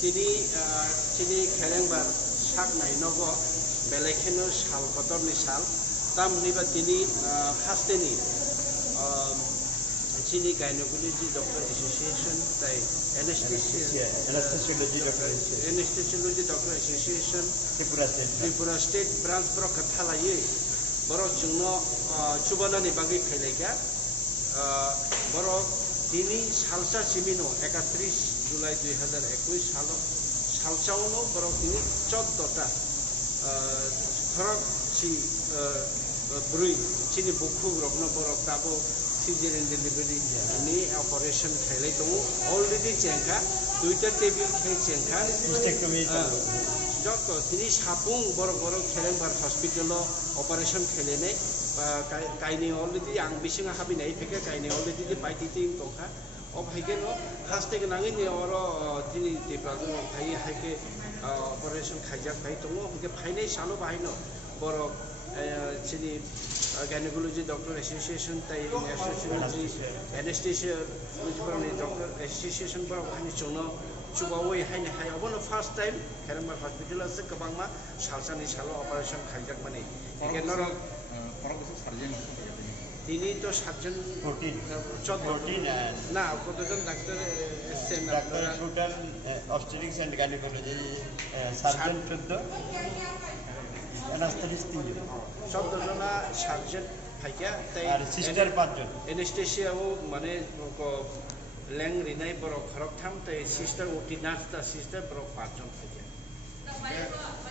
তিনি তিনি খেলেংবার সাক নাইনগো বেলেखेनो साल बतरनि साल तामनिबा তিনি हास्तेनि चीनी गायनोकोलॉजी डॉक्टर एसोसिएशन ताई anaesthesiology doctor association Tripura state branch पर कथालायै बरक जोंनो चुबानानि बागै फैलायगा बरक दिनै सालसा सिमिनो 31 जुलाई 2021 सालसावनो बरक दिनै 14टा खरक सी ब्रुई चीनी बुखु रखनो बरक दाबो सिजेरियन डिलीवरी नि ऑपरेशन खायलाय दङ अलरेडी चेंखा दुइटा टेबिल खे चेंखा हिस्टेक्टमी जक तिनि सापुं बरक खेलेंबार हॉस्पिटल ऑपरेशन खेलेने कायनि अलरेडी आं बिसिङा हाबिनाय फेके कायनि अलरेडी बायटिटिं दंखा अब हायगेनो हास्ते गोनाङै नि अर तिनि टेब्लाजों हाय हायके ऑपरेशन खायजाक बाय दङ हमके फायनाय सानो बाहायनो बरक चीनी गायनोकोलॉजी डॉक्टर एसोसिएशन ताई एनेस्थेसिया डॉक्टर एसोसिएशन पर हानि चोनो चुबावै हायनि हाय अबनो फर्स्ट टाइम खेरेंबार हॉस्पिटल से गोबांमा सालसानि साल ऑपरेशन खायजाक माने एगेनर सार्जन তিনি তো সাতজন 14 না কতজন ডাক্তার এসেছেন আপনারা total obstetrics and gynaecology surgeon 14 anaesthetist 3 জন 14 জনা সার্জন ফাইকা তাই আর সিস্টার 5 জন এনেস্থেসিয়াও মানে লেং রিনাই বড় খরক থাম তাই সিস্টার ওটি নার্স তা সিস্টার বড় 5 জন ফাইকা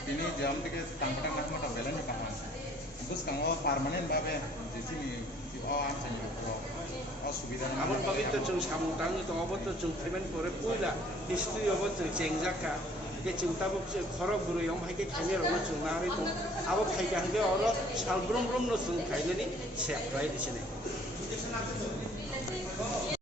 তিনি জাম থেকে টাংটা নাকমাটা বেলেন কামান terus kalau permanen babe di sini di असुविधा आमन पवित्र जों सामुदां दङबो जों पेमेन्ट करे पुइला हिस्ट्री अब जों चेंजाका के चिंताबो खरक गुरुयम हायके खाने रनो जों नारि दं आबो फायगा हगे अर सालब्रम ब्रम न जों खायनानि सेफ्राय दिसने